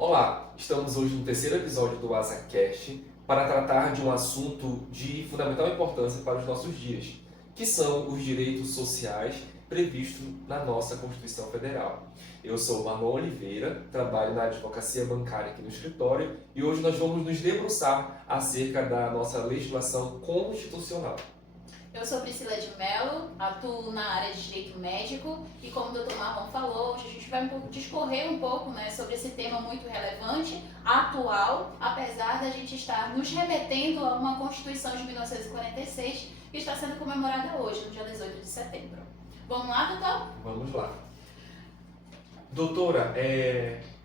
Olá, estamos hoje no terceiro episódio do AsaCast para tratar de um assunto de fundamental importância para os nossos dias, que são os direitos sociais previstos na nossa Constituição Federal. Eu sou Marlon Oliveira, trabalho na advocacia bancária aqui no escritório e hoje nós vamos nos debruçar acerca da nossa legislação constitucional. Eu sou Priscila de Mello, atuo na área de Direito Médico e como o Dr. Marlon falou, hoje a gente vai discorrer um pouco sobre esse tema muito relevante, atual, apesar da gente estar nos remetendo a uma Constituição de 1946 que está sendo comemorada hoje, no dia 18 de setembro. Vamos lá, doutor? Vamos lá. Doutora,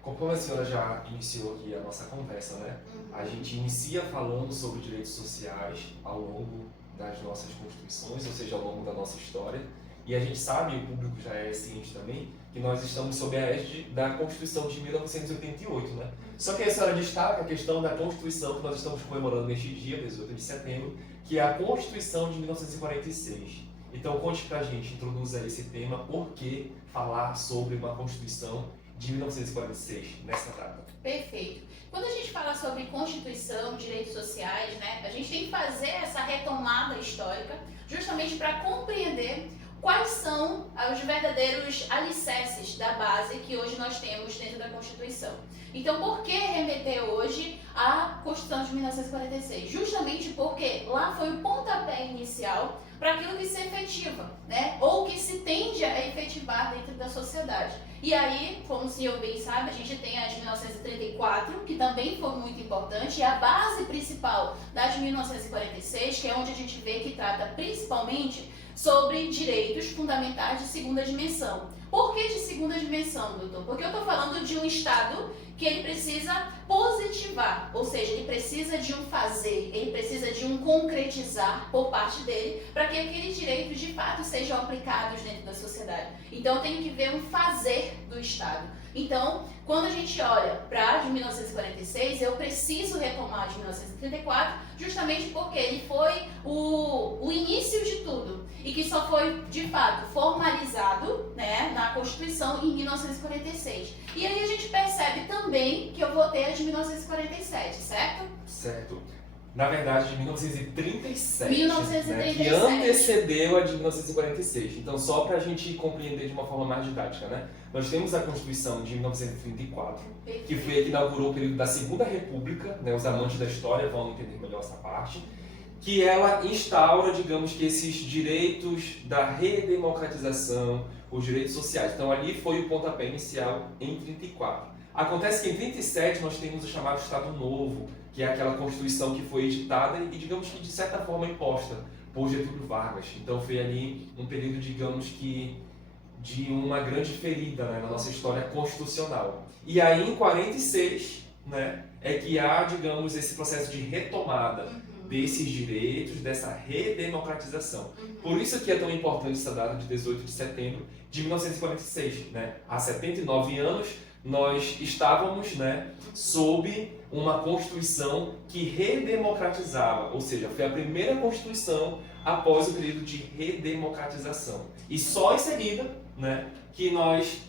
conforme a senhora já iniciou aqui a nossa conversa, né? A gente inicia falando sobre direitos sociais ao longo das nossas constituições, ou seja, ao longo da nossa história. E a gente sabe, o público já é ciente também, que nós estamos sob a égide da Constituição de 1988, né? Só que a senhora destaca a questão da Constituição que nós estamos comemorando neste dia, 18 de setembro, que é a Constituição de 1946. Então, conte pra gente, introduza esse tema, por que falar sobre uma Constituição de 1946 nessa data? Perfeito. Quando a gente fala sobre Constituição, direitos sociais, né, a gente tem que fazer essa retomada histórica justamente para compreender quais são os verdadeiros alicerces da base que hoje nós temos dentro da Constituição. Então, por que remeter hoje à Constituição de 1946? Justamente porque lá foi o pontapé inicial para aquilo que se efetiva, né? Ou que se tende a efetivar dentro da sociedade. E aí, como o senhor bem sabe, a gente tem a de 1934, que também foi muito importante, e a base principal da de 1946, que é onde a gente vê que trata principalmente sobre direitos fundamentais de segunda dimensão. Por que de segunda dimensão, doutor? Porque eu estou falando de um Estado que ele precisa positivar, ou seja, ele precisa de um fazer, ele precisa de um concretizar por parte dele para que aqueles direitos de fato sejam aplicados dentro da sociedade. Então tem que ver um fazer do Estado. Então, quando a gente olha para a de 1946, eu preciso retomar a de 1934, justamente porque ele foi o início de tudo e que só foi, de fato, formalizado, né, na Constituição em 1946. E aí a gente percebe também que eu vou ter a de 1947, certo? Certo. Na verdade, de 1937, 1937. Né, que antecedeu a de 1946. Então, só para a gente compreender de uma forma mais didática, né? Nós temos a Constituição de 1934, que foi a que inaugurou o período da Segunda República, né? Os amantes da história vão entender melhor essa parte, que ela instaura, digamos que esses direitos da redemocratização, os direitos sociais. Então, ali foi o pontapé inicial em 34. Acontece que em 37 nós temos o chamado Estado Novo, que é aquela Constituição que foi editada e, digamos que, de certa forma, imposta por Getúlio Vargas. Então, foi ali um período, digamos que, de uma grande ferida, né, na nossa história constitucional. E aí, em 46, né, é que há, digamos, esse processo de retomada desses direitos, dessa redemocratização. Por isso que é tão importante essa data de 18 de setembro de 1946. Né? Há 79 anos, nós estávamos, né, sob uma Constituição que redemocratizava, ou seja, foi a primeira Constituição após o período de redemocratização. E só em seguida, né, que nós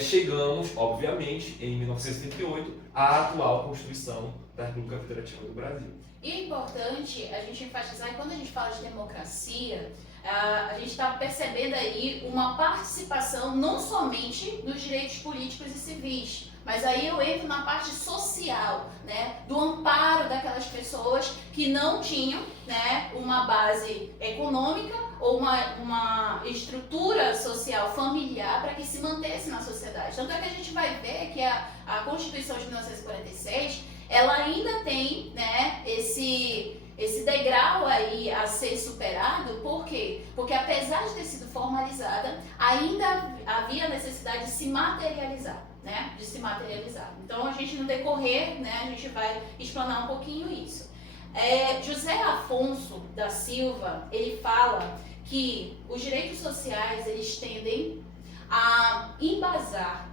chegamos, obviamente, em 1978, à atual Constituição da República Federativa do Brasil. E é importante a gente enfatizar que quando a gente fala de democracia, a gente está percebendo aí uma participação não somente dos direitos políticos e civis, mas aí eu entro na parte social, né, do amparo daquelas pessoas que não tinham, né, uma base econômica ou uma estrutura social familiar para que se mantesse na sociedade. Tanto é que a gente vai ver que a Constituição de 1946 ela ainda tem, né, esse degrau aí a ser superado. Por quê? Porque apesar de ter sido formalizada, ainda havia necessidade de se materializar, né? De se materializar. Então a gente no decorrer, né, a gente vai explanar um pouquinho isso. José Afonso da Silva, ele fala que os direitos sociais eles tendem a embasar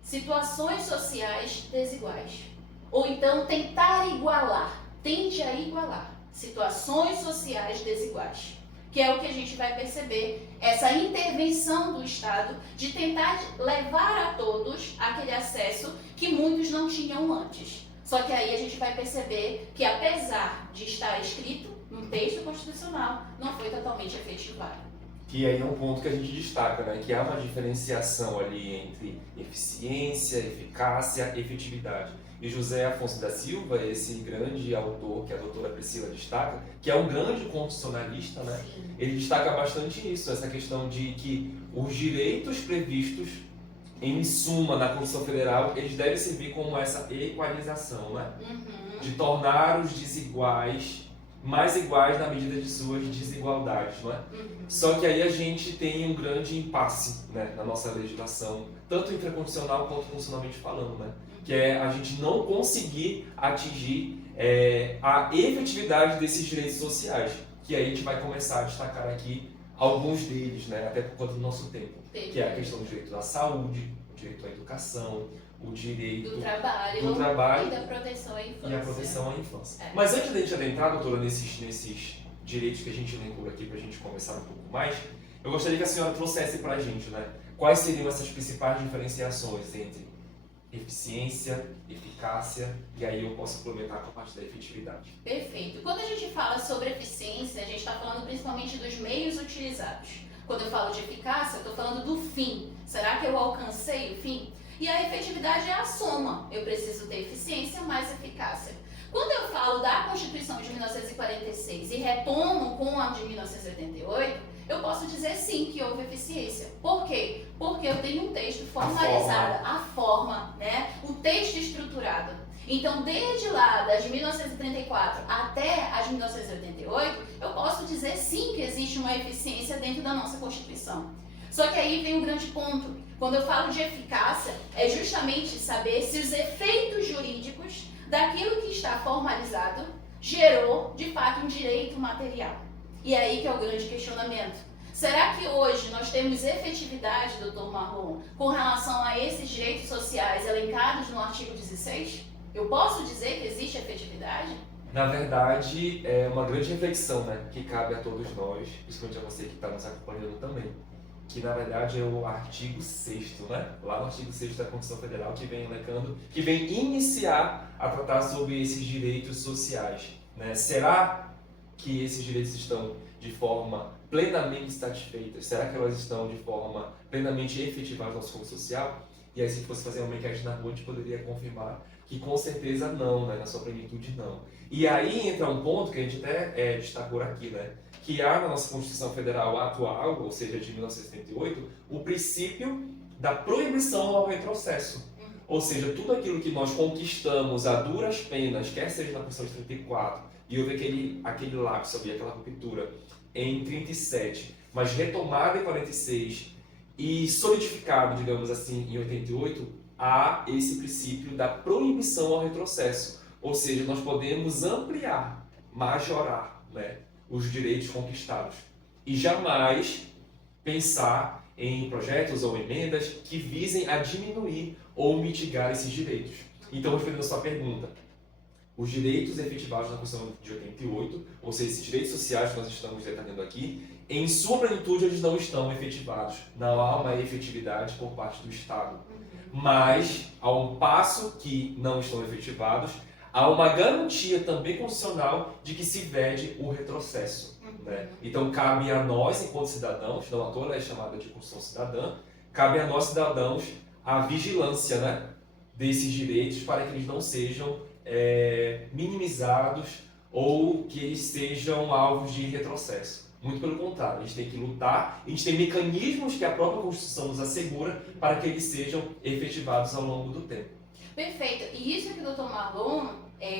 situações sociais desiguais. Ou então tentar igualar, tende a igualar situações sociais desiguais. que é o que a gente vai perceber, essa intervenção do Estado de tentar levar a todos aquele acesso que muitos não tinham antes. Só que aí a gente vai perceber que, apesar de estar escrito num texto constitucional, não foi totalmente efetivado. Que aí é um ponto que a gente destaca, né? Que há uma diferenciação ali entre eficiência, eficácia e efetividade. E José Afonso da Silva, esse grande autor que a doutora Priscila destaca, que é um grande constitucionalista, né? Sim. Ele destaca bastante isso, essa questão de que os direitos previstos em suma na Constituição Federal, eles devem servir como essa equalização, né? De tornar os desiguais mais iguais na medida de suas desigualdades, não é? Só que aí a gente tem um grande impasse, né, na nossa legislação, tanto infraconstitucional quanto constitucionalmente falando, né? Que é a gente não conseguir atingir a efetividade desses direitos sociais, que aí a gente vai começar a destacar aqui alguns deles, né, até por conta do nosso tempo, que é a questão do direito à saúde, o direito à educação, o direito do trabalho e da proteção à infância. E a proteção à infância. É. Mas antes de a gente adentrar, doutora, nesses direitos que a gente elencou aqui para a gente conversar um pouco mais, eu gostaria que a senhora trouxesse para a gente, né, quais seriam essas principais diferenciações entre eficiência, eficácia, e aí eu posso complementar com a parte da efetividade. Perfeito. Quando a gente fala sobre eficiência, a gente está falando principalmente dos meios utilizados. Quando eu falo de eficácia, eu estou falando do fim. Será que eu alcancei o fim? E a efetividade é a soma. Eu preciso ter eficiência mais eficácia. Quando eu falo da Constituição de 1946 e retomo com a de 1988, eu posso dizer sim que houve eficiência. Por quê? Porque eu tenho um texto formalizado, a forma, né? O texto estruturado. Então, desde lá, das de 1934 até as de 1988, eu posso dizer sim que existe uma eficiência dentro da nossa Constituição. Só que aí vem um grande ponto. Quando eu falo de eficácia, é justamente saber se os efeitos jurídicos daquilo que está formalizado gerou, de fato, um direito material. E aí que é o grande questionamento. Será que hoje nós temos efetividade, doutor Marlon, com relação a esses direitos sociais elencados no artigo 16? Eu posso dizer que existe efetividade? Na verdade, é uma grande reflexão, né, que cabe a todos nós, principalmente a você que está nos acompanhando também, que na verdade é o artigo 6º, né? Lá no artigo 6º da Constituição Federal, que vem elencando, que vem iniciar a tratar sobre esses direitos sociais, né? Será que esses direitos estão de forma plenamente satisfeitas? Será que elas estão de forma plenamente efetivadas no nosso fundo social? E aí, se fosse fazer uma enquete na rua, a gente poderia confirmar que com certeza não, né? Na sua plenitude não. E aí entra um ponto que a gente até destacou aqui, né? Que há na nossa Constituição Federal atual, ou seja, de 1978, o princípio da proibição ao retrocesso. Ou seja, tudo aquilo que nós conquistamos a duras penas, quer seja na Constituição de 34, e houve aquele lapso ali, aquela ruptura em 37, mas retomada em 46 e solidificado, digamos assim, em 88, há esse princípio da proibição ao retrocesso. Ou seja, nós podemos ampliar, majorar, né, os direitos conquistados e jamais pensar em projetos ou emendas que visem a diminuir ou mitigar esses direitos. Então, respondendo a sua pergunta, os direitos efetivados na Constituição de 88, ou seja, esses direitos sociais que nós estamos detalhando aqui, em sua plenitude eles não estão efetivados. Não há uma efetividade por parte do Estado. Mas, ao um passo que não estão efetivados, há uma garantia também constitucional de que se vede o retrocesso. Né? Então, cabe a nós, enquanto cidadãos, não à toa ela é chamada de Constituição Cidadã, cabe a nós, cidadãos, a vigilância, né, desses direitos para que eles não sejam minimizados ou que eles sejam alvos de retrocesso. Muito pelo contrário, a gente tem que lutar, a gente tem mecanismos que a própria Constituição nos assegura para que eles sejam efetivados ao longo do tempo. Perfeito. E isso que o Dr. Marlon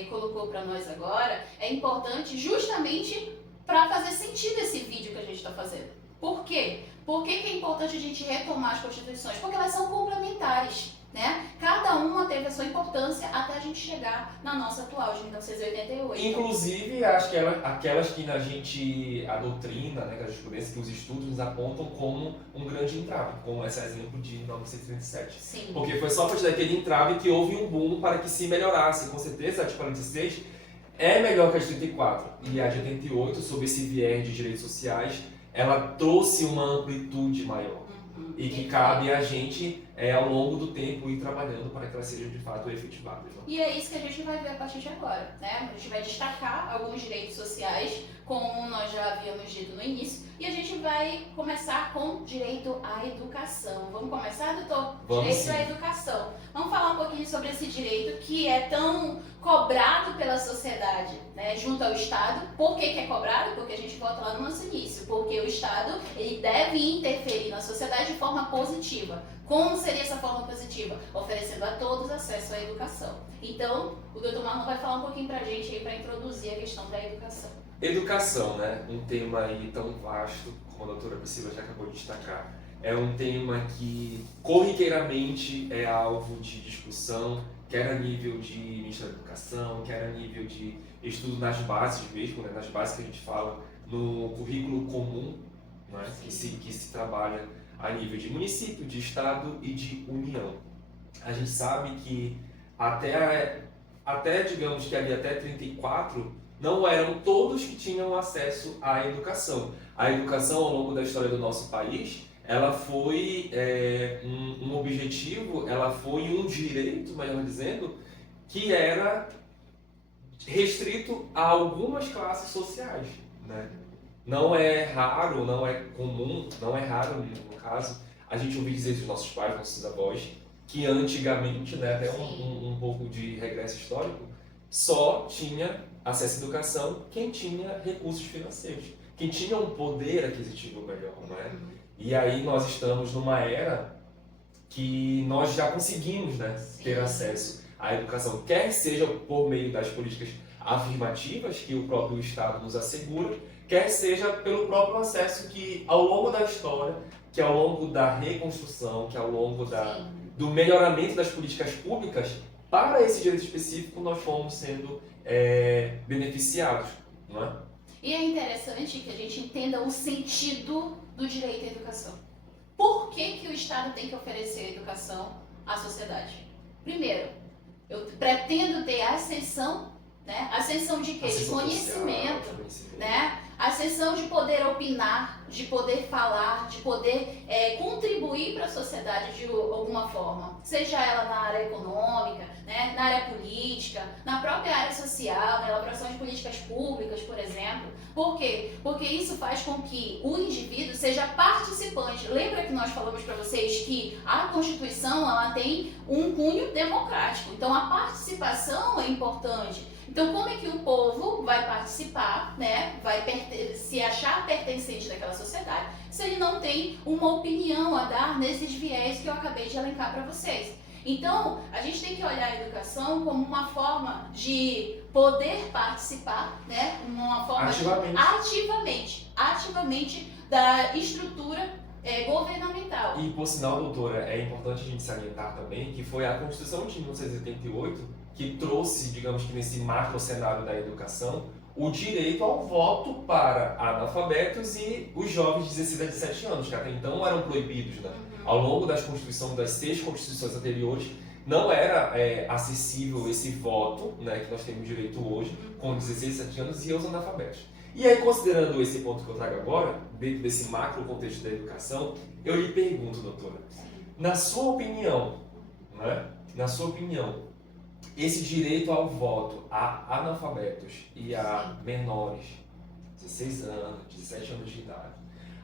colocou para nós agora é importante justamente para fazer sentido esse vídeo que a gente está fazendo. Por quê? Por que é importante a gente retomar as constituições? Porque elas são complementares, né? Cada uma teve a sua importância até a gente chegar na nossa atual, de 1988. Inclusive, acho que aquelas que a doutrina, né, que a jurisprudência, que os estudos nos apontam como um grande entrave, como esse exemplo de 1937. Sim. Porque foi só a partir daquele entrave que houve um boom para que se melhorasse. Com certeza, a artigo 46 é melhor que a de 34. E a de 88, sob esse viés de direitos sociais, ela trouxe uma amplitude maior. E que cabe a gente, ao longo do tempo, ir trabalhando para que elas sejam de fato efetivadas. Né? E é isso que a gente vai ver a partir de agora, né? A gente vai destacar alguns direitos sociais, como nós já havíamos dito no início, e a gente vai começar com direito à educação. Vamos começar, doutor? Vamos direito sim. à educação. Vamos falar um pouquinho sobre esse direito que é tão cobrado pela sociedade, né, junto ao Estado. Por que é cobrado? Porque a gente volta lá no nosso início. Porque o Estado ele deve interferir na sociedade de forma positiva. Como seria essa forma positiva? Oferecendo a todos acesso à educação. Então, o Dr. Marlon vai falar um pouquinho pra gente aí para introduzir a questão da educação. Educação, né? Um tema aí tão vasto, como a doutora Priscila já acabou de destacar. É um tema que corriqueiramente é alvo de discussão, quer a nível de Ministério da Educação, quer a nível de estudo nas bases mesmo, né? Nas bases que a gente fala, no currículo comum, né? que se trabalha a nível de município, de estado e de união. A gente sabe que até digamos que ali até 34, não eram todos que tinham acesso à educação. A educação ao longo da história do nosso país, ela foi um objetivo, ela foi um direito, melhor dizendo, que era restrito a algumas classes sociais, né? Não é raro, não é comum, não é raro no caso, a gente ouvir dizer dos nossos pais, nossos avós, que antigamente, né, até um pouco de regresso histórico, só tinha acesso à educação quem tinha recursos financeiros, quem tinha um poder aquisitivo melhor, não é? E aí nós estamos numa era que nós já conseguimos, né, ter acesso à educação, quer seja por meio das políticas afirmativas que o próprio Estado nos assegura, quer seja pelo próprio acesso que ao longo da história, que ao longo da reconstrução, que ao longo do melhoramento das políticas públicas, para esse direito específico nós fomos sendo beneficiados, não é? E é interessante que a gente entenda o sentido do direito à educação. Por que o Estado tem que oferecer educação à sociedade? Primeiro, eu pretendo ter ascensão, né? Ascensão de quê? De conhecimento, né? Ascensão de poder opinar, de poder falar, de poder contribuir para a sociedade de alguma forma. Seja ela na área econômica, né? Na área política, na própria área social, na elaboração de políticas públicas, por exemplo. Por quê? Porque isso faz com que o indivíduo seja participante. Lembra que nós falamos para vocês que a Constituição ela tem um cunho democrático. Então a participação é importante. Então, como é que o povo vai participar, né? Vai se achar pertencente daquela sociedade, se ele não tem uma opinião a dar nesses viés que eu acabei de elencar para vocês? Então, a gente tem que olhar a educação como uma forma de poder participar, né? Uma forma ativamente da estrutura governamental. E, por sinal, doutora, é importante a gente salientar também que foi a Constituição de 1988 que trouxe, digamos que nesse macro cenário da educação, o direito ao voto para analfabetos e os jovens de 16 a 17 anos, que até então eram proibidos, né? Ao longo das 6 constituições anteriores, não era acessível esse voto, né, que nós temos direito hoje, com 16 a 17 anos e aos analfabetos. E aí, considerando esse ponto que eu trago agora, dentro desse macro contexto da educação, eu lhe pergunto, doutora, na sua opinião, né, esse direito ao voto a analfabetos e a menores, 16 anos, 17 anos de idade,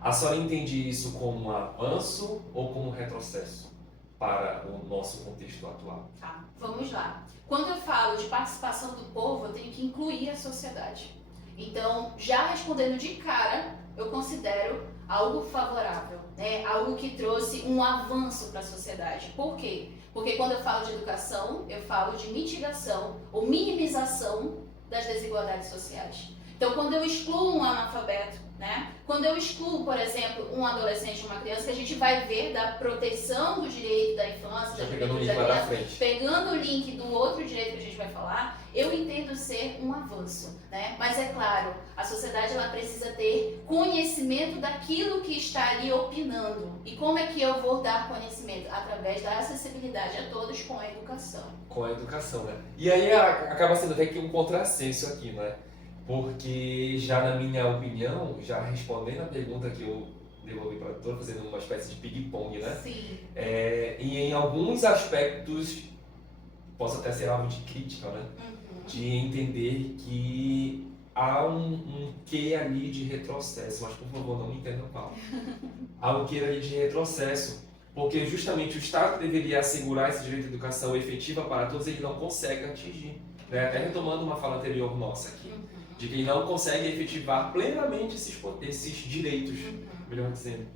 a senhora entende isso como um avanço ou como um retrocesso para o nosso contexto atual? Tá, vamos lá. Quando eu falo de participação do povo, eu tenho que incluir a sociedade. Então, já respondendo de cara, eu considero algo favorável, né? Algo que trouxe um avanço para a sociedade. Por quê? Porque quando eu falo de educação, eu falo de mitigação ou minimização das desigualdades sociais. Então, quando eu excluo um analfabeto, né? Quando eu excluo, por exemplo, um adolescente, uma criança, que a gente vai ver da proteção do direito da infância, Já da pegando o juventude link da lá da criança, frente. pegando o link do outro direito que a gente vai falar, eu entendo ser um avanço, né? Mas é claro, a sociedade ela precisa ter conhecimento daquilo que está ali opinando. E como é que eu vou dar conhecimento? Através da acessibilidade a todos com a educação. Com a educação, né? E aí acaba sendo até que um contrassenso aqui, né? Porque já na minha opinião, já respondendo a pergunta que eu devolvi para a doutora, fazendo uma espécie de ping-pong, né? Sim. E em alguns aspectos, posso até ser alvo de crítica, né? De entender que há um quê ali de retrocesso, mas por favor não me entendam mal. Há um quê ali de retrocesso, porque justamente o Estado deveria assegurar esse direito à educação efetiva para todos, ele não consegue atingir. Né? Até retomando uma fala anterior nossa aqui, de que ele não consegue efetivar plenamente esses direitos, melhor dizendo.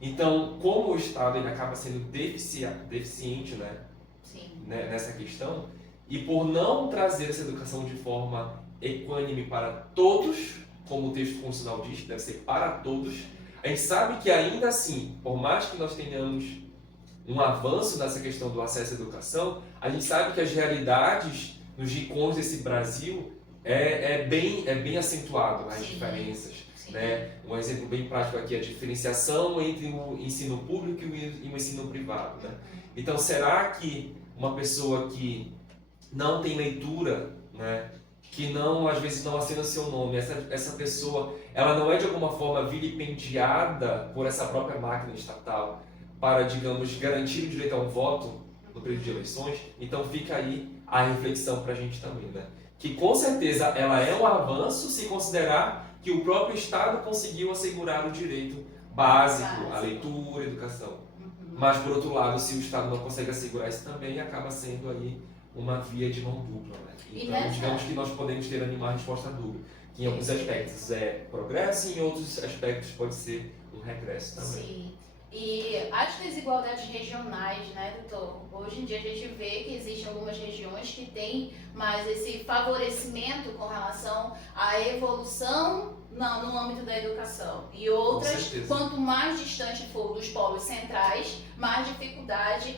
Então, como o Estado ele acaba sendo deficiente, né? Sim. Nessa questão, e por não trazer essa educação de forma equânime para todos, como o texto constitucional diz, que deve ser para todos, a gente sabe que ainda assim, por mais que nós tenhamos um avanço nessa questão do acesso à educação, a gente sabe que as realidades nos rincões desse Brasil é bem acentuado as diferenças. Né? Um exemplo bem prático aqui é a diferenciação entre o ensino público e o ensino privado. Né? Então, será que uma pessoa que não tem leitura, né, que não, às vezes não assina seu nome, essa pessoa, ela não é de alguma forma vilipendiada por essa própria máquina estatal para, digamos, garantir o direito a um voto no período de eleições? Então fica aí a reflexão para a gente também, né? Que com certeza ela é um avanço se considerar que o próprio Estado conseguiu assegurar o direito básico, a leitura, a educação. Mas, por outro lado, se o Estado não consegue assegurar isso também, acaba sendo aí uma via de mão dupla. Né? Então, digamos que nós podemos ter uma resposta dupla, que em alguns aspectos é progresso e em outros aspectos pode ser um regresso também. Sim. E as desigualdades regionais, né, doutor? Hoje em dia a gente vê que existem algumas regiões que têm mais esse favorecimento com relação à evolução no âmbito da educação. E outras, quanto mais distante for dos polos centrais, mais dificuldade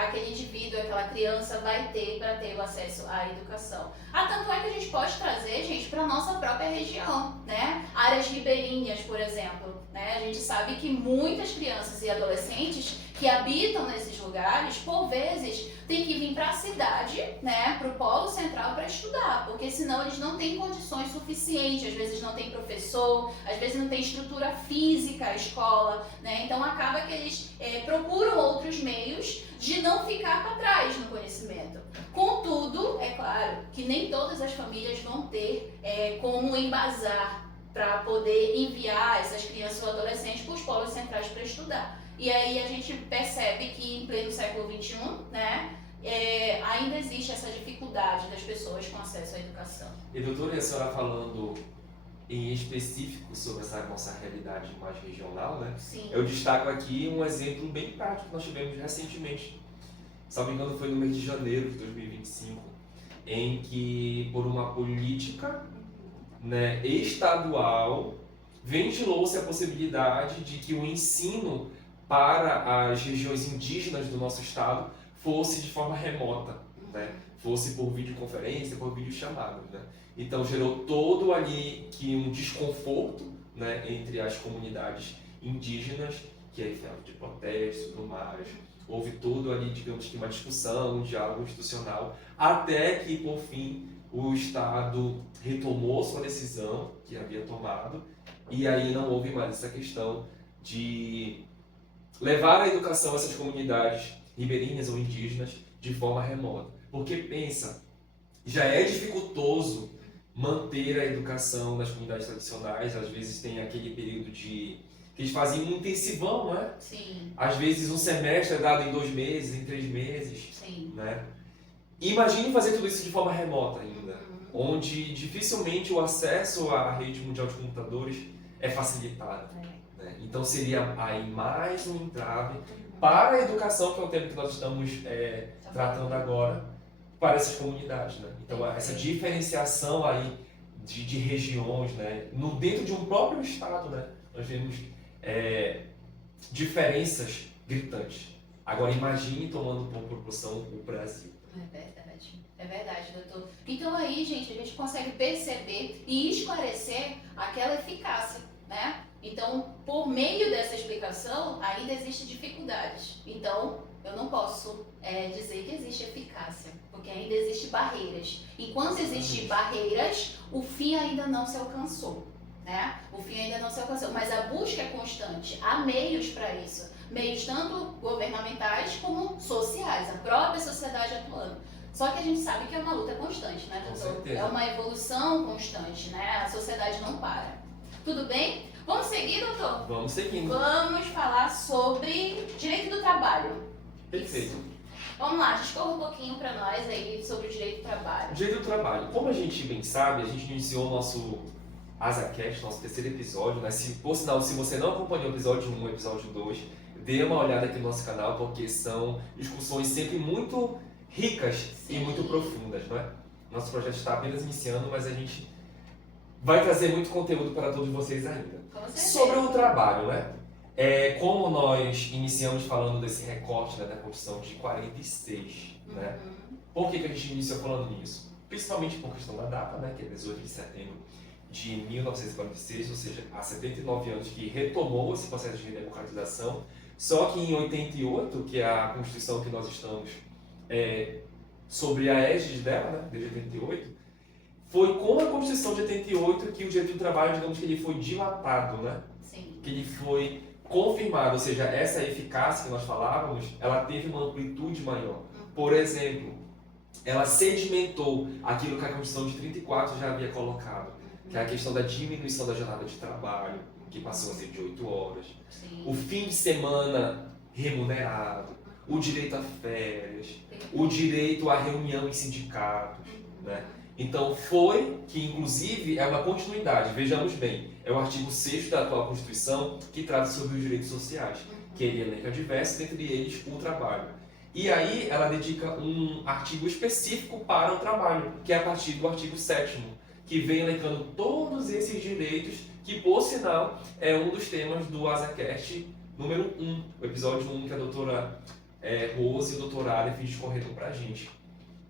aquele indivíduo, aquela criança vai ter para ter o acesso à educação. Tanto é que a gente pode trazer, gente, para a nossa própria região, né? Áreas ribeirinhas, por exemplo, né? A gente sabe que muitas crianças e adolescentes que habitam nesses lugares, por vezes, têm que vir para a cidade, né, para o polo central para estudar, porque senão eles não têm condições suficientes, às vezes não tem professor, às vezes não tem estrutura física a escola, né? Então acaba que eles procuram outros meios de não ficar para trás no conhecimento. Contudo, é claro que nem todas as famílias vão ter como embasar para poder enviar essas crianças ou adolescentes para os polos centrais para estudar. E aí a gente percebe que em pleno século XXI, né, ainda existe essa dificuldade das pessoas com acesso à educação. E doutora, e a senhora falando em específico sobre essa nossa realidade mais regional, né? Sim. Eu destaco aqui um exemplo bem prático que nós tivemos recentemente. Se não me engano, foi no mês de janeiro de 2025, em que, por uma política, né, estadual, ventilou-se a possibilidade de que o ensino para as regiões indígenas do nosso estado fosse de forma remota, né? Fosse por videoconferência, por videochamada, né? Então gerou todo ali que um desconforto, né, entre as comunidades indígenas, que aí foi de protesto, tudo mais. Houve todo ali, digamos que uma discussão, um diálogo institucional, até que por fim o Estado retomou sua decisão que havia tomado, e aí não houve mais essa questão de levar a educação a essas comunidades ribeirinhas ou indígenas de forma remota. Porque pensa, já é dificultoso manter a educação nas comunidades tradicionais, às vezes tem aquele período que eles faziam um intensivão, né? Sim. Às vezes um semestre é dado em 2 meses, em 3 meses. Sim. Né? Imagine fazer tudo isso de forma remota ainda, onde dificilmente o acesso à rede mundial de computadores é facilitado. Né? Então seria aí mais um entrave para a educação, que é o tema que nós estamos tratando agora, para essas comunidades. Né? Então essa diferenciação aí de regiões, né? Dentro de um próprio estado, né? Nós vemos diferenças gritantes. Agora imagine tomando por proporção o Brasil. É verdade, doutor. Então aí, gente, a gente consegue perceber e esclarecer aquela eficácia, né? Então, por meio dessa explicação, ainda existem dificuldades. Então, eu não posso dizer que existe eficácia, porque ainda existem barreiras. Enquanto existem barreiras, o fim ainda não se alcançou, né? O fim ainda não se alcançou, mas a busca é constante. Há meios para isso. Meios tanto governamentais como sociais, a própria sociedade atuando. Só que a gente sabe que é uma luta constante, né, doutor? É uma evolução constante, né? A sociedade não para. Tudo bem? Vamos seguir, doutor? Vamos seguindo. Vamos falar sobre direito do trabalho. Perfeito. Isso. Vamos lá, discorra um pouquinho para nós aí sobre o direito do trabalho. Direito do trabalho. Como a gente bem sabe, a gente iniciou o nosso AsaCast, nosso terceiro episódio, né? Por sinal, se você não acompanhou o episódio 1 e o episódio 2, dê uma olhada aqui no nosso canal, porque são discussões sempre muito ricas e muito profundas, não é? Nosso projeto está apenas iniciando, mas a gente vai trazer muito conteúdo para todos vocês ainda. Sobre o trabalho, né? Como nós iniciamos falando desse recorte, né, da Constituição de 46, né? Por que a gente iniciou falando nisso? Principalmente por questão da data, né, que é 18 de setembro de 1946, ou seja, há 79 anos que retomou esse processo de democratização. Só que em 88, que é a Constituição que nós estamos sobre a égide dela, né, desde 88, foi com a Constituição de 88 que o direito do trabalho, digamos que ele foi dilatado, né? Sim. Que ele foi confirmado, ou seja, essa eficácia que nós falávamos, ela teve uma amplitude maior. Por exemplo, ela sedimentou aquilo que a Constituição de 34 já havia colocado, que é a questão da diminuição da jornada de trabalho, que passou a ser de 8 horas, o fim de semana remunerado, o direito a férias, o direito à reunião em sindicatos, né? Então foi que, inclusive, é uma continuidade, vejamos bem, é o artigo 6º da atual Constituição que trata sobre os direitos sociais, que ele elenca diversos, entre eles o trabalho. E aí ela dedica um artigo específico para o trabalho, que é a partir do artigo 7º, que vem elencando todos esses direitos, que, por sinal, é um dos temas do AsaCast número 1, o episódio 1, que a doutora Rose e o doutor Aleph discorreram para a gente.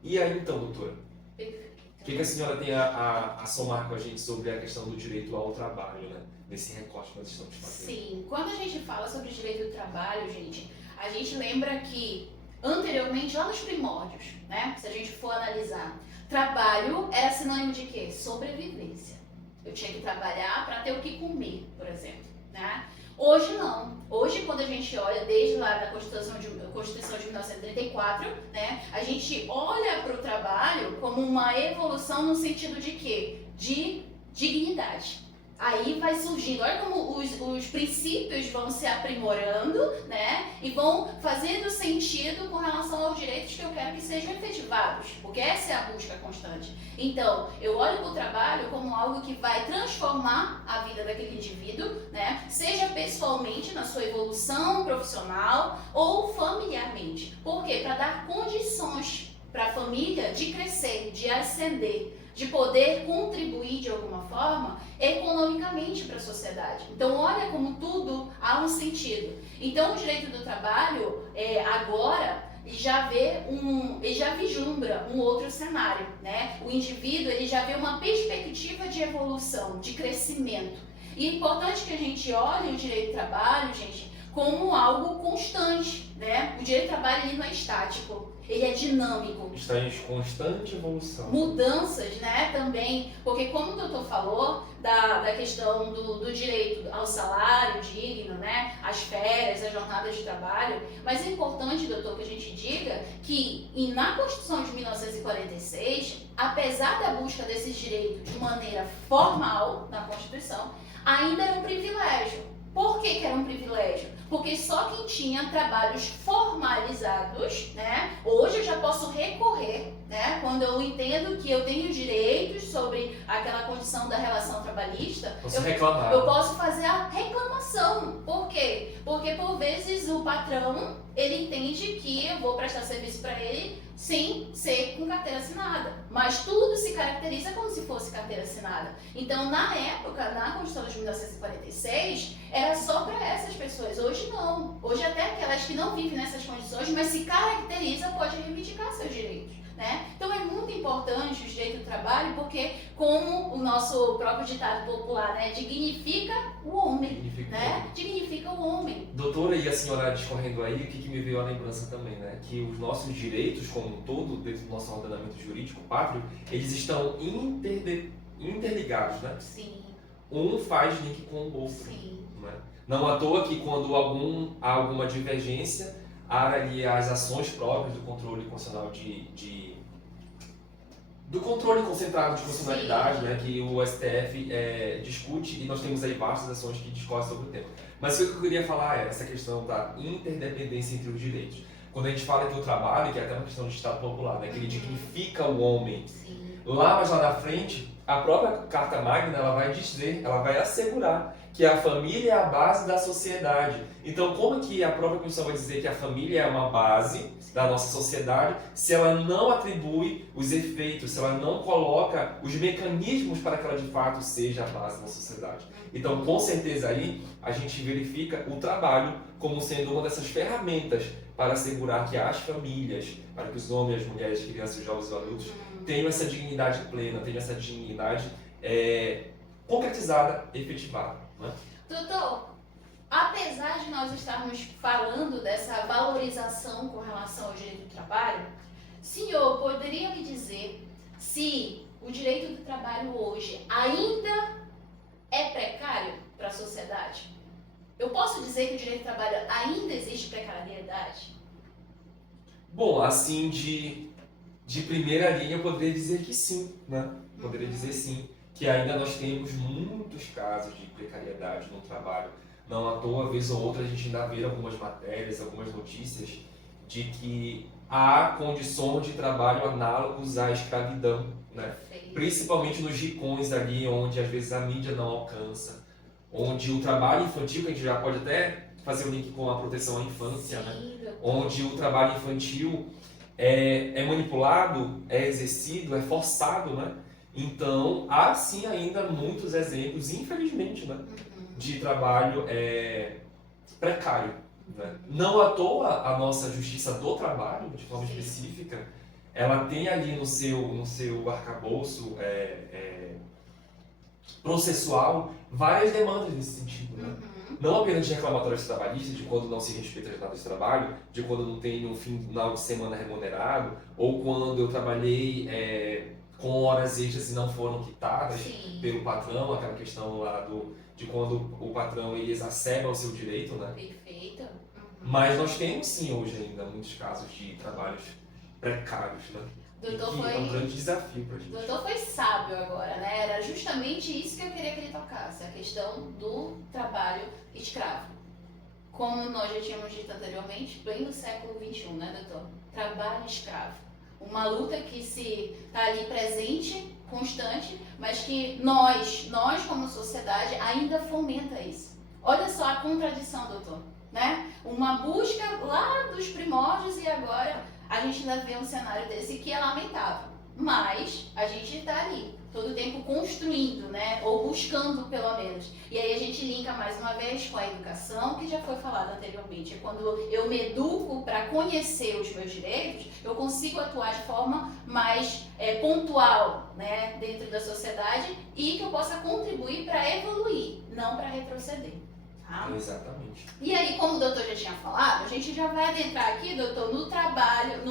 E aí, então, doutora, o que a senhora tem a somar com a gente sobre a questão do direito ao trabalho, né? Nesse recorte que nós estamos fazendo? Sim, quando a gente fala sobre direito do trabalho, gente, a gente lembra que anteriormente, lá nos primórdios, né? Se a gente for analisar, trabalho era sinônimo de quê? Sobrevivência. Eu tinha que trabalhar para ter o que comer, por exemplo, né? Hoje não. Hoje, quando a gente olha desde lá da Constituição de 1934, né, a gente olha para o trabalho como uma evolução no sentido de quê? De dignidade. Aí vai surgindo, olha como os princípios vão se aprimorando, né? E vão fazendo sentido com relação aos direitos que eu quero que sejam efetivados, porque essa é a busca constante. Então, eu olho para o trabalho como algo que vai transformar a vida daquele indivíduo, né? Seja pessoalmente, na sua evolução profissional ou familiarmente. Por quê? Para dar condições para a família de crescer, de ascender, de poder contribuir de alguma forma economicamente para a sociedade. Então, olha como tudo há um sentido. Então, o direito do trabalho, agora, ele já vislumbra um outro cenário, né? O indivíduo, ele já vê uma perspectiva de evolução, de crescimento. E é importante que a gente olhe o direito do trabalho, gente, como algo constante, né? O direito do trabalho, ele não é estático. Ele é dinâmico. Está em constante evolução. Mudanças, né, também, porque como o doutor falou, da questão do direito ao salário digno, né, as férias, as jornadas de trabalho, mas é importante, doutor, que a gente diga que na Constituição de 1946, apesar da busca desses direitos de maneira formal na Constituição, ainda era um privilégio. Por que era um privilégio? Porque só quem tinha trabalhos formalizados, né? Hoje eu já posso recorrer, né? Quando eu entendo que eu tenho direitos sobre aquela condição da relação trabalhista, eu posso fazer a reclamação. Por quê? Porque por vezes o patrão, ele entende que eu vou prestar serviço para ele sem ser com carteira assinada, mas tudo se caracteriza como se fosse carteira assinada. Então, na época, na Constituição de 1946, era só para essas pessoas. Hoje não. Hoje até aquelas que não vivem nessas condições, mas se caracteriza, pode reivindicar seus direitos, né? Então, é muito importante o direito do trabalho, porque, como o nosso próprio ditado popular, né, dignifica o homem, dignifica o homem. Doutora, e a senhora discorrendo aí, o que me veio à lembrança também, né? Que os nossos direitos, como um todo, dentro do nosso ordenamento jurídico pátrio, eles estão interligados, né? Sim. Um faz link com o outro. Sim. Né? Não à toa que quando há alguma divergência, há ali as ações próprias do controle constitucional do controle concentrado de constitucionalidade, né, que o STF discute, e nós temos aí vastas ações que discorrem sobre o tema. Mas o que eu queria falar é essa questão da interdependência entre os direitos. Quando a gente fala que o trabalho, que é até uma questão de Estado popular, né, que ele dignifica o homem, mas lá na frente, a própria Carta Magna ela vai dizer, ela vai assegurar que a família é a base da sociedade. Então, como que a própria Constituição vai dizer que a família é uma base da nossa sociedade se ela não atribui os efeitos, se ela não coloca os mecanismos para que ela de fato seja a base da nossa sociedade? Então, com certeza aí, a gente verifica o trabalho como sendo uma dessas ferramentas para assegurar que as famílias, para que os homens, as mulheres, as crianças, os jovens e os adultos tenham essa dignidade plena, tenham essa dignidade concretizada, efetivada. Né? Doutor, apesar de nós estarmos falando dessa valorização com relação ao direito do trabalho, senhor poderia me dizer se o direito do trabalho hoje ainda é precário para a sociedade? Eu posso dizer que o direito do trabalho ainda existe precariedade? Bom, assim, de primeira linha eu poderia dizer que sim, né? Poderia dizer sim, que ainda nós temos muitos casos de precariedade no trabalho. Não à toa, vez ou outra, a gente ainda vê algumas matérias, algumas notícias de que há condições de trabalho análogos à escravidão, né? Principalmente nos rincões ali, onde às vezes a mídia não alcança, onde o trabalho infantil, que a gente já pode até fazer o link com a proteção à infância, né? Onde o trabalho infantil é manipulado, é exercido, é forçado, né? Então, há sim ainda muitos exemplos, infelizmente, né? De trabalho precário. Né? Não à toa a nossa justiça do trabalho, de forma específica, ela tem ali no seu arcabouço processual várias demandas nesse sentido. Né? Não apenas de reclamatórios trabalhistas, de quando não se respeita a jornada de trabalho, de quando não tem um final de semana remunerado, ou quando eu trabalhei com horas extras e não foram quitadas pelo patrão, aquela questão lá de quando o patrão ele exacerba o seu direito, né? Perfeito. Mas nós temos sim hoje ainda muitos casos de trabalhos precários, né? Doutor é um grande desafio para a gente. O doutor foi sábio agora, né? Era justamente isso que eu queria que ele tocasse, a questão do trabalho escravo. Como nós já tínhamos dito anteriormente, bem no século XXI, né, doutor? Trabalho escravo. Uma luta que se está ali presente, constante, mas que nós como sociedade ainda fomenta isso. Olha só a contradição, doutor, né? Uma busca lá dos primórdios e agora a gente ainda vê um cenário desse que é lamentável. Mas a gente está ali, todo o tempo construindo, né? Ou buscando, pelo menos. E aí a gente linka mais uma vez com a educação, que já foi falado anteriormente. É quando eu me educo para conhecer os meus direitos, eu consigo atuar de forma mais pontual, né? Dentro da sociedade e que eu possa contribuir para evoluir, não para retroceder. Tá? Exatamente. E aí, como o doutor já tinha falado, a gente já vai adentrar aqui, doutor, no trabalho,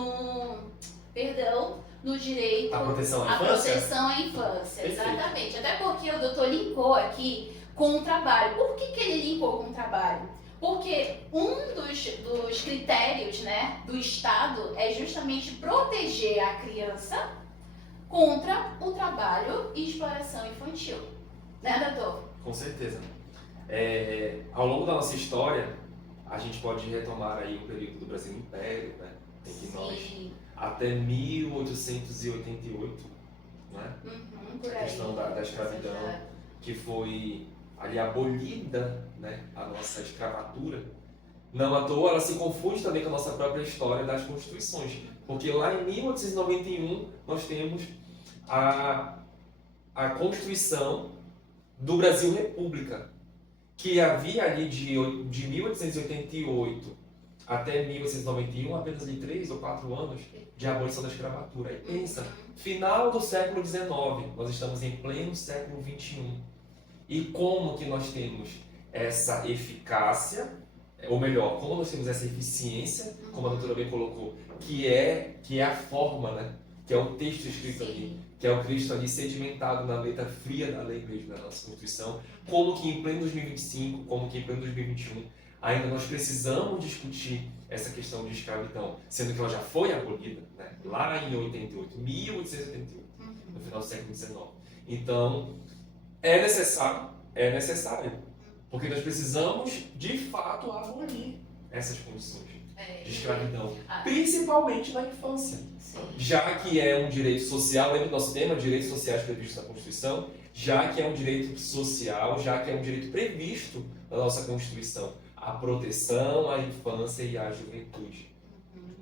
no direito à proteção à infância. Proteção à infância, exatamente. Até porque o doutor linkou aqui com o trabalho. Por que ele linkou com o trabalho? Porque um dos critérios, né, do Estado é justamente proteger a criança contra o trabalho e exploração infantil. Né, doutor? Com certeza. Ao longo da nossa história, a gente pode retomar aí o período do Brasil Império, né? Em que nós, até 1888, né? Por a questão da escravidão, que foi ali abolida, né? A nossa escravatura, Não à toa, ela se confunde também com a nossa própria história das constituições, porque lá em 1891 nós temos a Constituição do Brasil República, que havia ali de 1888 até 1891 apenas de 3 ou 4 anos de abolição da escravatura. E pensa, final do século XIX, nós estamos em pleno século XXI. E como que nós temos essa eficácia, ou melhor, como nós temos essa eficiência, como a doutora bem colocou, que é a forma, né? Que é o texto escrito ali, que é o Cristo ali sedimentado na letra fria da lei mesmo, da nossa Constituição, como que em pleno 2025, como que em pleno 2021, ainda nós precisamos discutir essa questão de escravidão, sendo que ela já foi abolida, né? Lá em 1888, no final do século XIX. Então, é necessário, porque nós precisamos, de fato, abolir essas condições de escravidão, principalmente na infância. Já que é um direito social, lembra do nosso tema, direitos sociais previstos na Constituição, já que é um direito social, já que é um direito previsto na nossa Constituição, a proteção à infância e à juventude.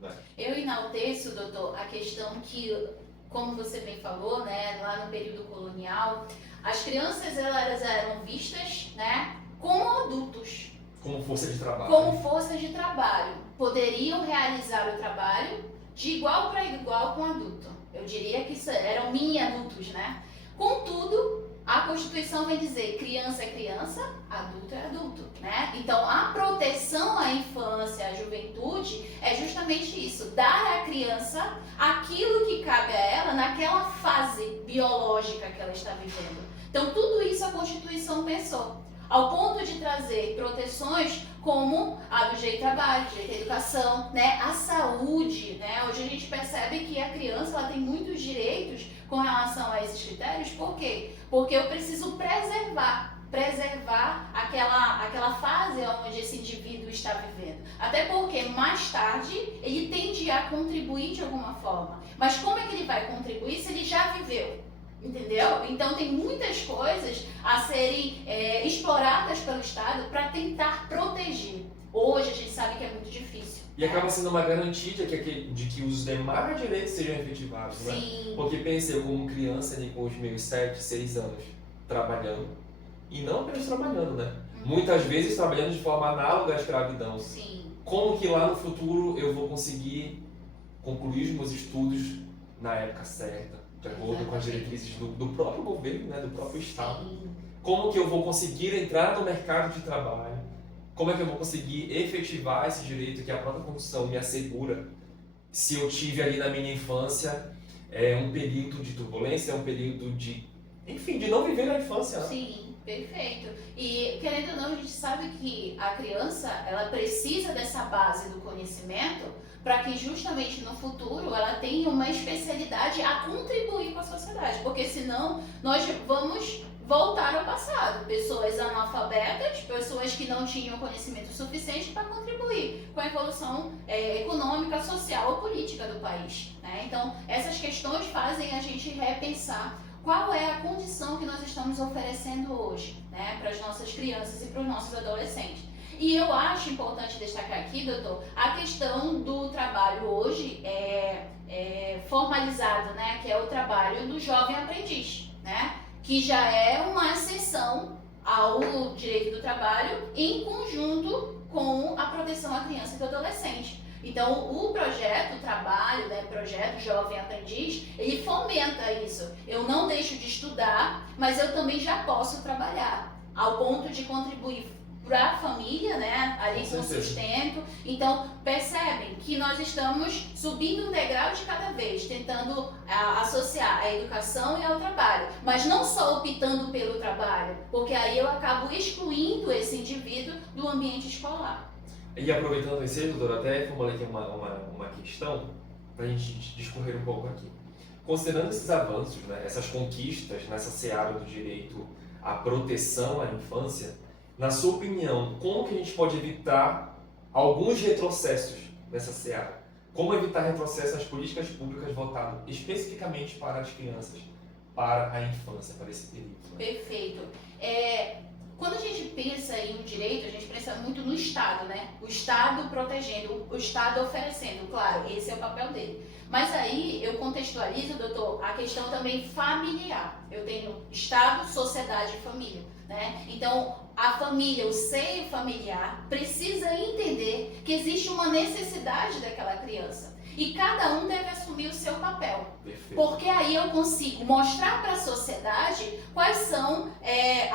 Né? Eu enalteço, doutor, a questão que, como você bem falou, né, lá no período colonial, as crianças elas eram vistas, né, como adultos. Como força de trabalho. Como força de trabalho. Poderiam realizar o trabalho de igual para igual com o adulto. Eu diria que eram mini-adultos, né? Contudo, a Constituição vai dizer criança é criança, adulto é adulto, né? Então, a proteção à infância, à juventude, é justamente isso. Dar à criança aquilo que cabe a ela naquela fase biológica que ela está vivendo. Então, tudo isso a Constituição pensou. Ao ponto de trazer proteções como a do direito ao trabalho, direito à educação, né, a saúde, né? Hoje a gente percebe que a criança ela tem muitos direitos com relação a esses critérios. Por quê? Porque eu preciso preservar aquela fase onde esse indivíduo está vivendo. Até porque mais tarde ele tende a contribuir de alguma forma. Mas como é que ele vai contribuir se ele já viveu? Entendeu? Então tem muitas coisas a serem exploradas pelo Estado para tentar proteger. Hoje a gente sabe que é muito difícil. E acaba sendo uma garantia de que os demais direitos sejam efetivados, né? Sim. Porque pensei como criança ali com os meus 7, 6 anos trabalhando, e não apenas trabalhando, né? Muitas vezes trabalhando de forma análoga à escravidão. Sim. Como que lá no futuro eu vou conseguir concluir os meus estudos na época certa, de acordo com as diretrizes do próprio governo, né? Do próprio Estado? Sim. Como que eu vou conseguir entrar no mercado de trabalho? Como é que eu vou conseguir efetivar esse direito que a própria Constituição me assegura se eu tive ali na minha infância um período de turbulência, um período de não viver na infância? Né? Sim, perfeito. E querendo ou não, a gente sabe que a criança ela precisa dessa base do conhecimento para que justamente no futuro ela tenha uma especialidade a contribuir com a sociedade, porque senão nós vamos voltar ao passado, pessoas analfabetas, pessoas que não tinham conhecimento suficiente para contribuir com a evolução econômica, social ou política do país, né? Então, essas questões fazem a gente repensar qual é a condição que nós estamos oferecendo hoje, né, para as nossas crianças e para os nossos adolescentes. E eu acho importante destacar aqui, doutor, a questão do trabalho hoje formalizado, né, que é o trabalho do jovem aprendiz, né? Que já é uma exceção ao direito do trabalho em conjunto com a proteção à criança e ao adolescente. Então, o projeto trabalho, né, projeto Jovem Aprendiz, ele fomenta isso. Eu não deixo de estudar, mas eu também já posso trabalhar, ao ponto de contribuir para a família, né, ali com sustento. Então, percebem que nós estamos subindo um degrau de cada vez, tentando associar a educação e ao trabalho, mas não só optando pelo trabalho, porque aí eu acabo excluindo esse indivíduo do ambiente escolar. E aproveitando esse, doutor, até formulei aqui uma questão para a gente discorrer um pouco aqui. Considerando esses avanços, né, essas conquistas nessa seara do direito à proteção à infância, na sua opinião, como que a gente pode evitar alguns retrocessos nessa seara? Como evitar retrocessos nas políticas públicas voltadas especificamente para as crianças, para a infância, para esse período? Né? Perfeito. quando a gente pensa em um direito, a gente pensa muito no Estado, né? O Estado protegendo, o Estado oferecendo, claro, esse é o papel dele. Mas aí eu contextualizo, doutor, a questão também familiar. Eu tenho Estado, sociedade e família, né? Então, a família, o seio familiar, precisa entender que existe uma necessidade daquela criança. E cada um deve assumir o seu papel. Perfeito. Porque aí eu consigo mostrar para a sociedade quais são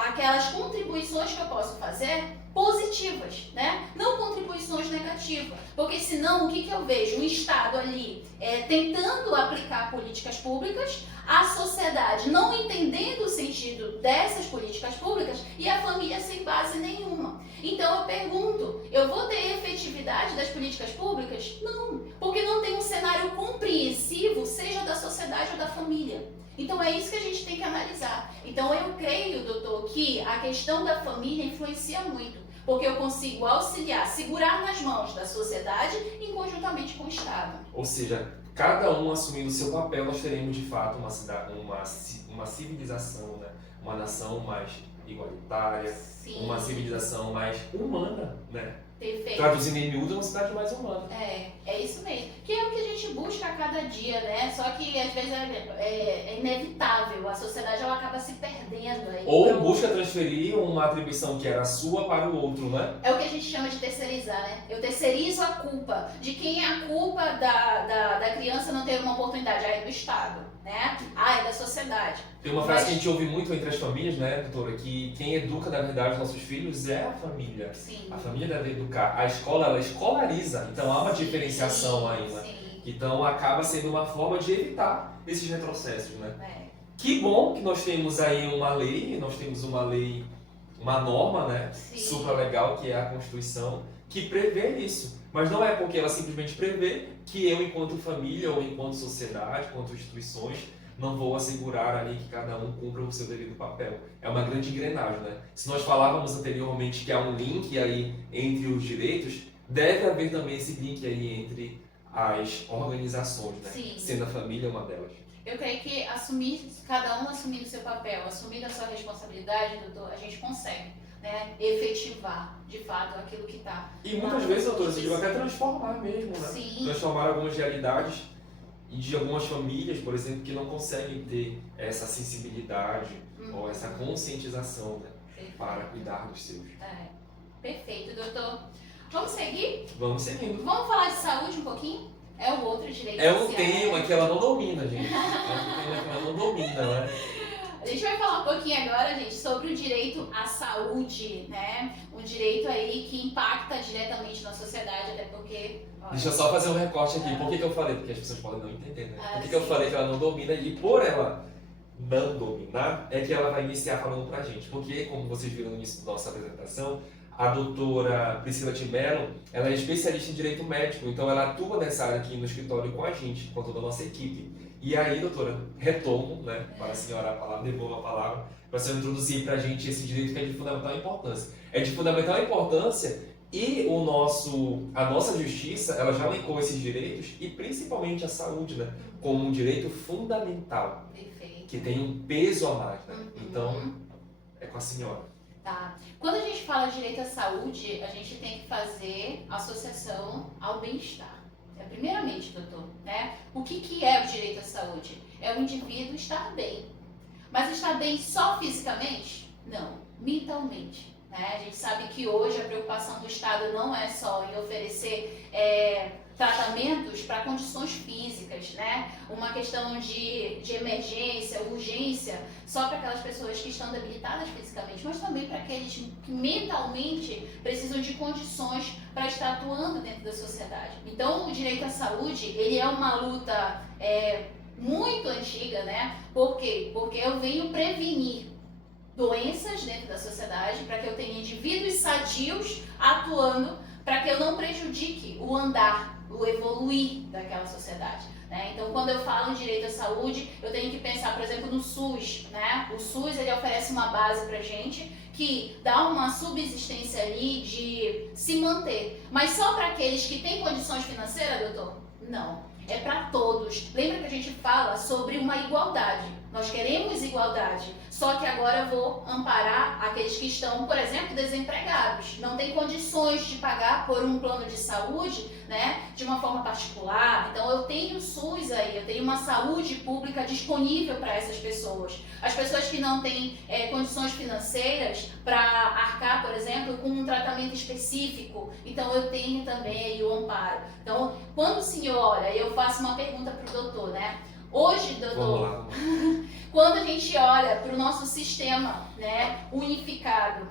aquelas contribuições que eu posso fazer positivas, né? Não contribuições negativas. Porque senão, o que eu vejo? O Estado ali tentando aplicar políticas públicas, a sociedade não entendendo o sentido dessas políticas públicas e a família sem base nenhuma. Então eu pergunto, eu vou ter efetividade das políticas públicas? Não, porque não tem um cenário compreensivo, seja da sociedade ou da família. Então é isso que a gente tem que analisar. Então eu creio, doutor, que a questão da família influencia muito, porque eu consigo auxiliar, segurar nas mãos da sociedade em conjuntamente com o Estado. Ou seja, cada um assumindo o seu papel, nós teremos de fato uma civilização, né? Uma nação mais igualitária, Sim. Uma civilização mais humana, né? Perfeito. Traduzindo em miúdo, uma cidade mais humana. É isso mesmo. Que é o que a gente busca a cada dia, né? Só que às vezes é inevitável. A sociedade ela acaba se perdendo aí. Ou busca transferir uma atribuição que era sua para o outro, né? É o que a gente chama de terceirizar, né? Eu terceirizo a culpa. De quem é a culpa da criança não ter uma oportunidade? É do Estado, né? É da sociedade. Tem uma frase que a gente ouve muito entre as famílias, né, doutora? Que quem educa, na verdade, os nossos filhos é a família. Sim. A família deve educar. A escola, ela escolariza. Então há uma diferenciação aí, né? Sim. Então acaba sendo uma forma de evitar esses retrocessos, né? É. Que bom que nós temos aí uma lei, uma norma, né? Sim. Super legal, que é a Constituição, que prevê isso. Mas não é porque ela simplesmente prevê que eu, enquanto família ou enquanto sociedade, enquanto instituições, não vou assegurar ali que cada um cumpra o seu devido papel. É uma grande engrenagem, né? Se nós falávamos anteriormente que há um link aí entre os direitos, deve haver também esse link aí entre as organizações, né? Sim. Sendo a família uma delas. Eu creio que cada um assumindo o seu papel, assumindo a sua responsabilidade, doutor, a gente consegue, né, efetivar, de fato, aquilo que está. E muitas vezes, doutora, eu digo até transformar mesmo, né? Sim. Transformar algumas realidades e de algumas famílias, por exemplo, que não conseguem ter essa sensibilidade ou essa conscientização, né, para cuidar dos seus. Perfeito, doutor. Vamos seguir? Vamos seguindo. Vamos falar de saúde um pouquinho? É o outro direito É social. um tema que ela não domina, gente. É um tema que ela não domina, né? A gente vai falar um pouquinho agora, gente, sobre o direito à saúde, né? Um direito aí que impacta diretamente na sociedade, até porque... Deixa eu só fazer um recorte aqui. Por que eu falei? Porque as pessoas podem não entender, né? Por que eu sim. falei que ela não domina? E por ela não dominar, é que ela vai iniciar falando pra gente. Porque, como vocês viram no início da nossa apresentação, a doutora Priscila de Mello, ela é especialista em direito médico, então ela atua nessa área aqui no escritório com a gente, com toda a nossa equipe. E aí, doutora, retomo, né, para a senhora a palavra, devolvo a palavra, para a senhora introduzir para a gente esse direito que é de fundamental importância. É de fundamental importância e a nossa justiça, ela já elencou esses direitos e principalmente a saúde, né, como um direito fundamental. Perfeito. Que tem um peso a mais, né? Então, é com a senhora. Tá. Quando a gente fala de direito à saúde, a gente tem que fazer associação ao bem-estar. Primeiramente, doutor, né? O que é o direito à saúde? É o indivíduo estar bem. Mas estar bem só fisicamente? Não, mentalmente. Né? A gente sabe que hoje a preocupação do Estado não é só em oferecer tratamentos para condições físicas, né? Uma questão de emergência, urgência, só para aquelas pessoas que estão debilitadas fisicamente, mas também para aqueles que mentalmente precisam de condições para estar atuando dentro da sociedade. Então, o direito à saúde, ele é uma luta muito antiga, né? Por quê? Porque eu venho prevenir doenças dentro da sociedade, para que eu tenha indivíduos sadios atuando, para que eu não prejudique o andar, o evoluir daquela sociedade. Né? Então, quando eu falo em direito à saúde, eu tenho que pensar, por exemplo, no SUS. Né? O SUS, ele oferece uma base pra gente que dá uma subsistência ali de se manter. Mas só para aqueles que têm condições financeiras, doutor? Não. é para todos. Lembra que a gente fala sobre uma igualdade. Nós queremos igualdade, só que agora eu vou amparar aqueles que estão, por exemplo, desempregados, não têm condições de pagar por um plano de saúde, né, de uma forma particular. Então eu tenho o SUS aí, eu tenho uma saúde pública disponível para essas pessoas. As pessoas que não têm condições financeiras para arcar, por exemplo, com um tratamento específico, então eu tenho também aí o amparo. Então, quando o senhor olha, eu faço uma pergunta para o doutor, né? Hoje, doutor, quando a gente olha para o nosso sistema, né, unificado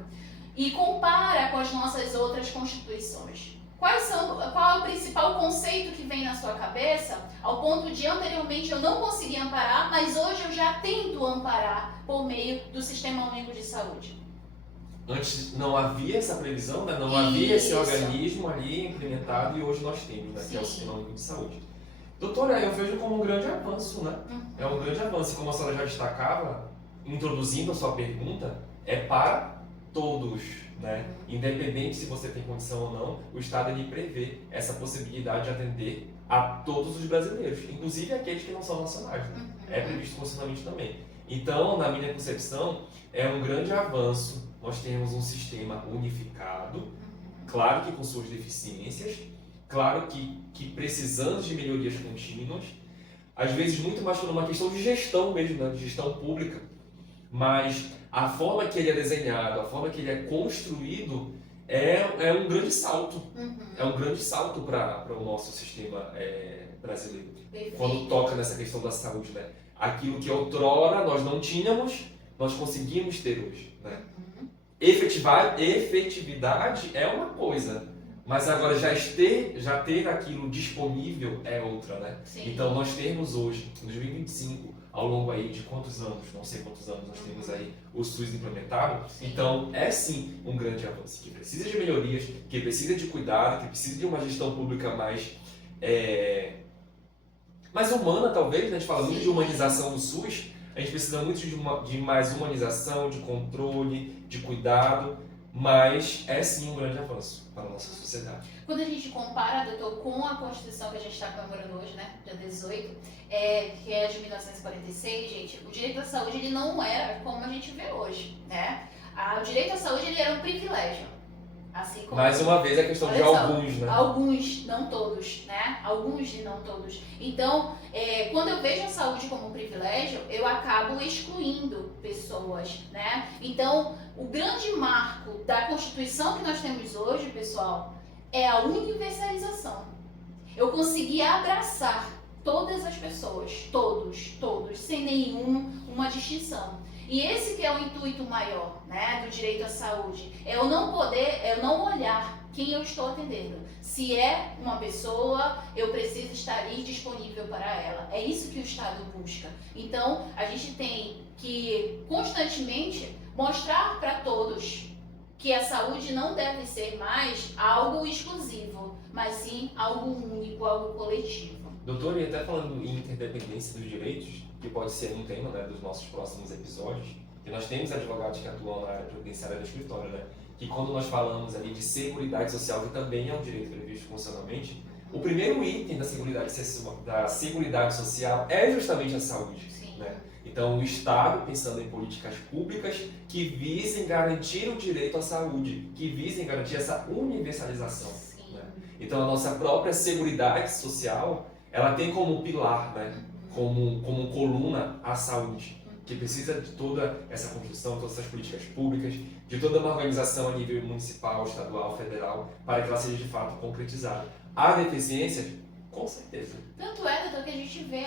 e compara com as nossas outras constituições, qual é o principal conceito que vem na sua cabeça, ao ponto de anteriormente eu não conseguia amparar, mas hoje eu já tento amparar por meio do Sistema Único de Saúde? Antes não havia essa previsão, né? Não havia esse organismo ali implementado e hoje nós temos, né? Que é o Sistema Único de Saúde. Doutora, eu vejo como um grande avanço, né? É um grande avanço. E como a senhora já destacava, introduzindo a sua pergunta, é para todos, né? Independente se você tem condição ou não, o Estado ele prevê essa possibilidade de atender a todos os brasileiros, inclusive aqueles que não são nacionais, né? É previsto constitucionalmente também. Então, na minha concepção, é um grande avanço. Nós temos um sistema unificado, claro que com suas deficiências, claro que precisamos de melhorias contínuas, às vezes muito mais por uma questão de gestão mesmo, né? De gestão pública, mas a forma que ele é desenhado, a forma que ele é construído é um grande salto, é um grande salto para o nosso sistema brasileiro. Perfeito. Quando toca nessa questão da saúde, né? Aquilo que outrora nós não tínhamos, nós conseguimos ter hoje, né? Efetividade é uma coisa, mas agora já ter aquilo disponível é outra, né? Sim. Então nós temos hoje, em 2025, ao longo aí de quantos anos, não sei quantos anos nós temos aí o SUS implementado, sim. Então é sim um grande avanço, que precisa de melhorias, que precisa de cuidado, que precisa de uma gestão pública mais humana talvez, né? A gente fala muito de humanização do SUS, a gente precisa muito de mais humanização, de controle, de cuidado, mas é sim um grande avanço para a nossa sociedade. Quando a gente compara, doutor, com a Constituição que a gente está comemorando hoje, né, dia 18, que é de 1946, gente, o direito à saúde ele não era como a gente vê hoje, né? O direito à saúde ele era um privilégio. Assim como mais uma vez a questão de alguns, né? Alguns, não todos, né? Alguns e não todos. Então, quando eu vejo a saúde como um privilégio, eu acabo excluindo pessoas, né? Então, o grande marco da Constituição que nós temos hoje, pessoal, é a universalização. Eu consegui abraçar todas as pessoas, todos, sem nenhuma distinção. E esse que é o intuito maior, né, do direito à saúde, é eu não olhar quem eu estou atendendo. Se é uma pessoa, eu preciso estar ali disponível para ela. É isso que o Estado busca. Então, a gente tem que constantemente mostrar para todos que a saúde não deve ser mais algo exclusivo, mas sim algo único, algo coletivo. Doutor, e até falando em interdependência dos direitos, que pode ser um tema, né, dos nossos próximos episódios, que nós temos advogados que atuam na área previdenciária do escritório, né, que quando nós falamos ali de seguridade social, que também é um direito previsto constitucionalmente, o primeiro item da seguridade social é justamente a saúde. Né? Então, o Estado, pensando em políticas públicas que visem garantir o direito à saúde, que visem garantir essa universalização. Né? Então, a nossa própria seguridade social, ela tem como pilar, né? como coluna a saúde, que precisa de toda essa construção, todas essas políticas públicas, de toda uma organização a nível municipal, estadual, federal, para que ela seja de fato concretizada. Há deficiências? Com certeza. Tanto é, doutor, que a gente vê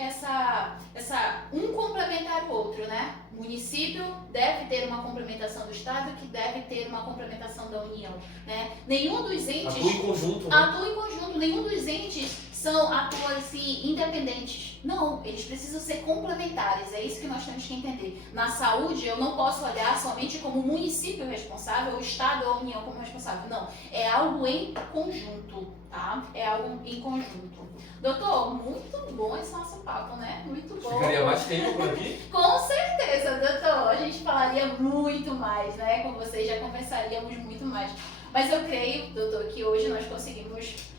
um complementar o outro, né? O município deve ter uma complementação do Estado, que deve ter uma complementação da União, né? Nenhum dos entes... Atua em conjunto, né? Atua em conjunto. Nenhum dos entes atuam assim, independentes. Não, eles precisam ser complementares. É isso que nós temos que entender. Na saúde, eu não posso olhar somente como o município responsável, o Estado ou a União como responsável. Não, é algo em conjunto, tá? É algo em conjunto. Doutor, muito bom esse nosso papo, né? Muito bom. Ficaria mais tempo por aqui? Com certeza, doutor. A gente falaria muito mais, né? Com vocês já conversaríamos muito mais. Mas eu creio, doutor, que hoje nós conseguimos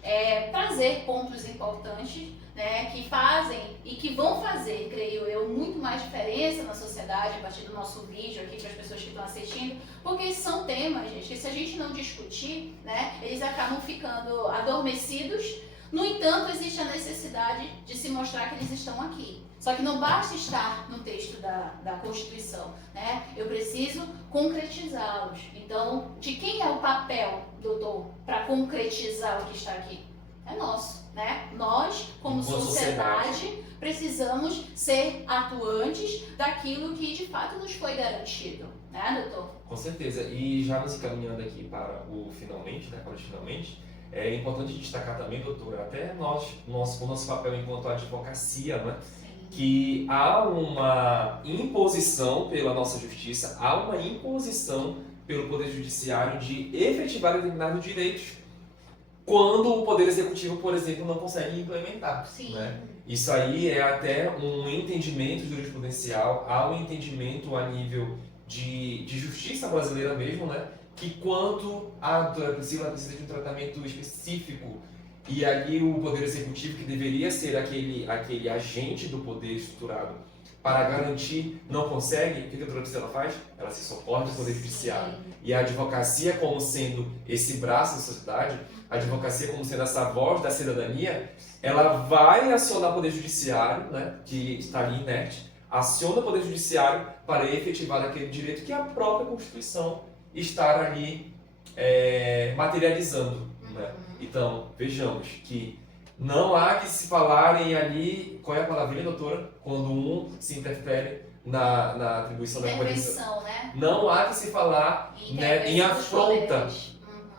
trazer pontos importantes, né, que fazem e que vão fazer, creio eu, muito mais diferença na sociedade a partir do nosso vídeo aqui para as pessoas que estão assistindo, porque são temas, gente, que se a gente não discutir, né, eles acabam ficando adormecidos. No entanto, existe a necessidade de se mostrar que eles estão aqui. Só que não basta estar no texto da Constituição, né? Eu preciso concretizá-los. Então, de quem é o papel, doutor, para concretizar o que está aqui? É nosso, né? Nós, como sociedade, precisamos ser atuantes daquilo que de fato nos foi garantido, né, doutor? Com certeza. E já nos encaminhando aqui para o finalmente, né, para os finalmente, é importante destacar também, doutora, até o nosso papel enquanto advocacia, né? Que há uma imposição pela nossa justiça, há uma imposição pelo Poder Judiciário de efetivar determinados direitos quando o Poder Executivo, por exemplo, não consegue implementar. Sim. Né? Isso aí é até um entendimento jurisprudencial, há um entendimento a nível de justiça brasileira mesmo, né? Que quanto a doutora Priscila precisa de um tratamento específico e ali o Poder Executivo, que deveria ser aquele agente do poder estruturado para garantir, não consegue, o que a doutora Priscila faz? Ela se socorre do Poder Judiciário. E a advocacia, como sendo esse braço da sociedade, a advocacia como sendo essa voz da cidadania, ela vai acionar o Poder Judiciário, né, que está ali inerte, aciona o Poder Judiciário para efetivar aquele direito que a própria Constituição está ali materializando. Né? Então, vejamos que não há que se falarem ali, qual é a palavrinha, doutora? Quando um se interfere na atribuição da intervenção, né? Não há que se falar em afronta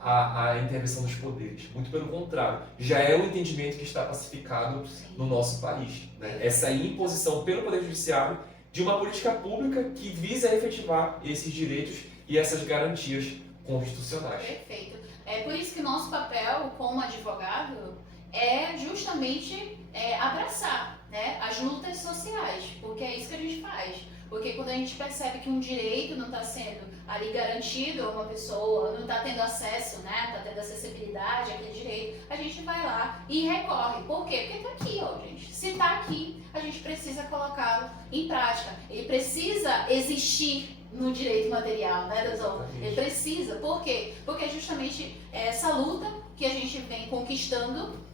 à intervenção dos poderes. Muito pelo contrário, já é um entendimento que está pacificado no nosso país. Né? Essa imposição pelo Poder Judiciário de uma política pública que visa efetivar esses direitos e essas garantias constitucionais. Perfeito. É por isso que o nosso papel como advogado é justamente abraçar, né, as lutas sociais, porque é isso que a gente faz. Porque quando a gente percebe que um direito não está sendo ali garantido a uma pessoa, não está tendo acesso, né, está tendo acessibilidade àquele direito, a gente vai lá e recorre. Por quê? Porque está aqui, ó, gente. Se está aqui, a gente precisa colocá-lo em prática. Ele precisa existir no direito material, né, doutor? Ele precisa. Por quê? Porque é justamente essa luta que a gente vem conquistando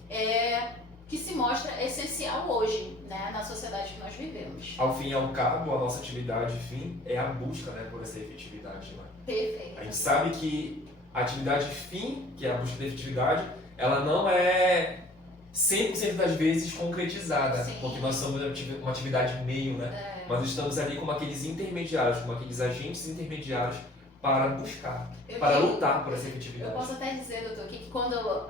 que se mostra essencial hoje, né, na sociedade que nós vivemos. Ao fim e ao cabo, a nossa atividade fim é a busca, né, por essa efetividade. Né? Perfeito. A gente sabe que a atividade fim, que é a busca da efetividade, ela não é 100% das vezes concretizada, Sim. porque nós somos uma atividade meio, né? Mas estamos ali como aqueles intermediários, como aqueles agentes intermediários para buscar, para lutar por essa efetividade. Eu posso até dizer, doutor, que quando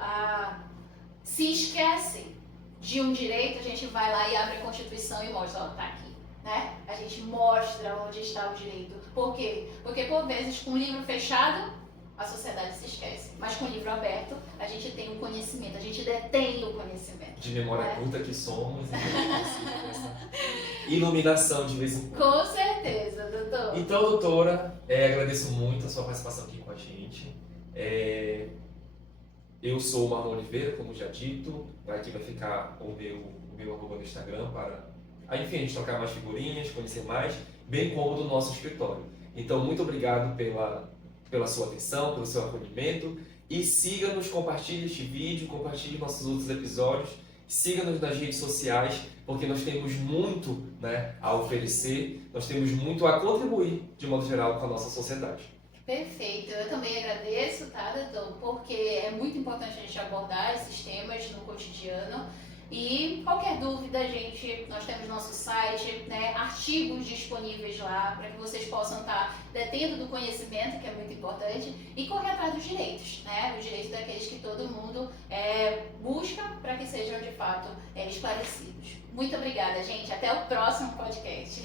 se esquece de um direito, a gente vai lá e abre a Constituição e mostra, ó, tá aqui, né? A gente mostra onde está o direito. Por quê? Porque, por vezes, com o livro fechado, a sociedade se esquece. Mas com o livro aberto, a gente tem o conhecimento, a gente detém o conhecimento. De memória curta que somos e essa iluminação de vez em quando. Com certeza, doutor. Então, doutora, agradeço muito a sua participação aqui com a gente. Eu sou o Marlon Oliveira, como já dito. Aqui vai ficar o meu arroba no Instagram para, enfim, a gente trocar mais figurinhas, conhecer mais, bem como do nosso escritório. Então, muito obrigado pela sua atenção, pelo seu acolhimento. E siga-nos, compartilhe este vídeo, compartilhe nossos outros episódios. Siga-nos nas redes sociais, porque nós temos muito, né, a oferecer, nós temos muito a contribuir, de modo geral, com a nossa sociedade. Perfeito, eu também agradeço, tá, doutor? Porque é muito importante a gente abordar esses temas no cotidiano. E qualquer dúvida, gente, nós temos nosso site, né, artigos disponíveis lá para que vocês possam estar detendo do conhecimento, que é muito importante, e correr atrás dos direitos, né, os direitos daqueles que todo mundo busca para que sejam de fato esclarecidos. Muito obrigada, gente. Até o próximo podcast.